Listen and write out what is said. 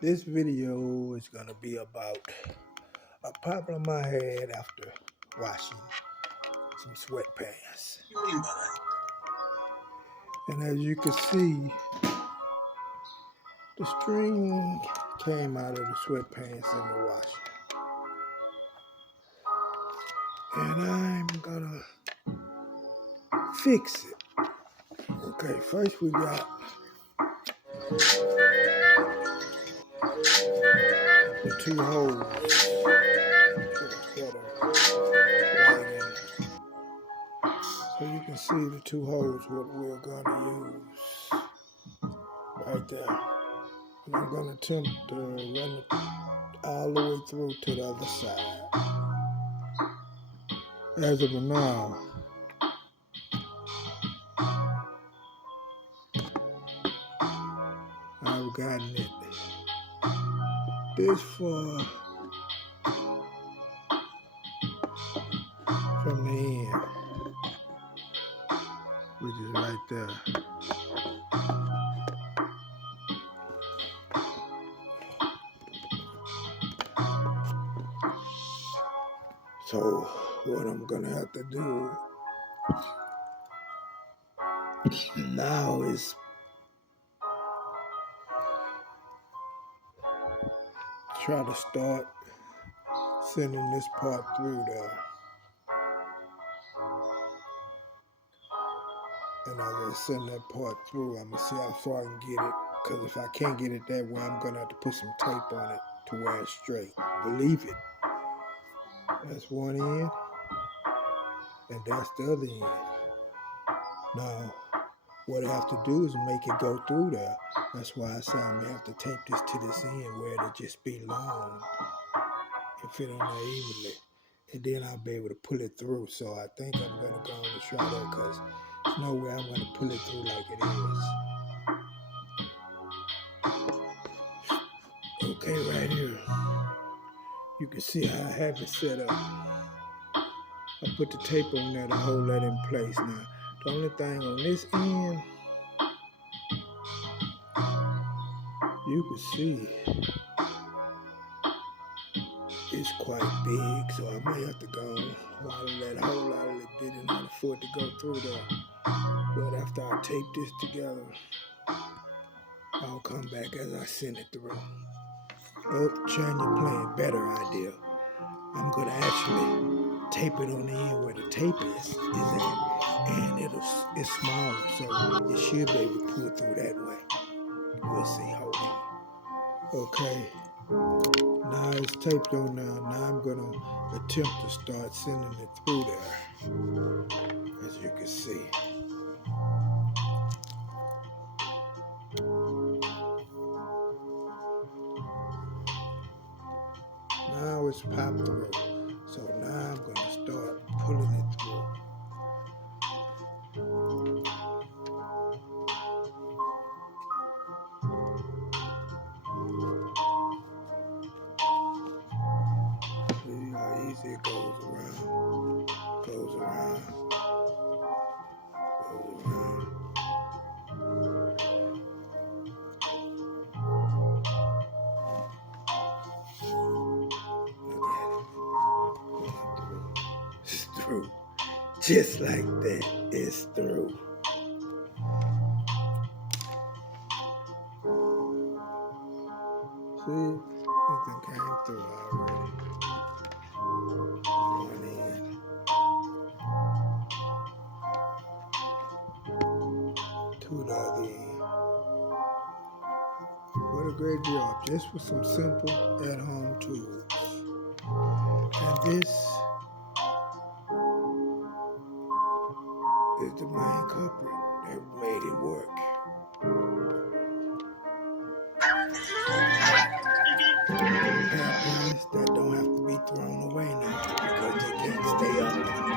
This video is going to be about a problem I had after washing some sweatpants. What do you mean by that? And as you can see, the string came out of the sweatpants in the washer. And I'm going to fix it. Okay, first we got the two holes. So you can see the two holes what we're going to use right there. And I'm going to attempt to run it all the way through to the other side. As of now, I've gotten it this far from the end, which is right there. So what I'm going to have to do now is try to start sending this part through there. And as I send that part through, I'm going to see how far I can get it. Because if I can't get it that way, I'm going to have to put some tape on it to where it's straight. Believe it. That's one end. And that's the other end. Now, what I have to do is make it go through there. That's why I say I'm going to have to tape this to this end where it'll just be long and fit on there evenly. And then I'll be able to pull it through. So I think I'm going to go on and try that because there's no way I'm going to pull it through like it is. Okay, right here. You can see how I have it set up. I put the tape on there to hold that in place. Now, the only thing on this end, you can see it's quite big, so I may have to go while that hole out a little bit in order for it to go through there. But after I tape this together, I'll come back as I send it through. Oh, change your plan, better idea. I'm gonna actually tape it on the end where the tape is at, and it's smaller, so it should be able to pull through that way. We'll see. Hold on. Okay. Now it's taped on now. Now I'm gonna attempt to start sending it through there, as you can see. Now it's popped through. So now I'm gonna start pulling it through. See how easy it goes around, goes around, goes around. It's through. Just like that, it's through. See, it done came through already. One end. To the other end. What a great job, just with some simple at-home tools. And this is the main culprit that made it work. Hairpins that don't have to be thrown away now because they can't stay up.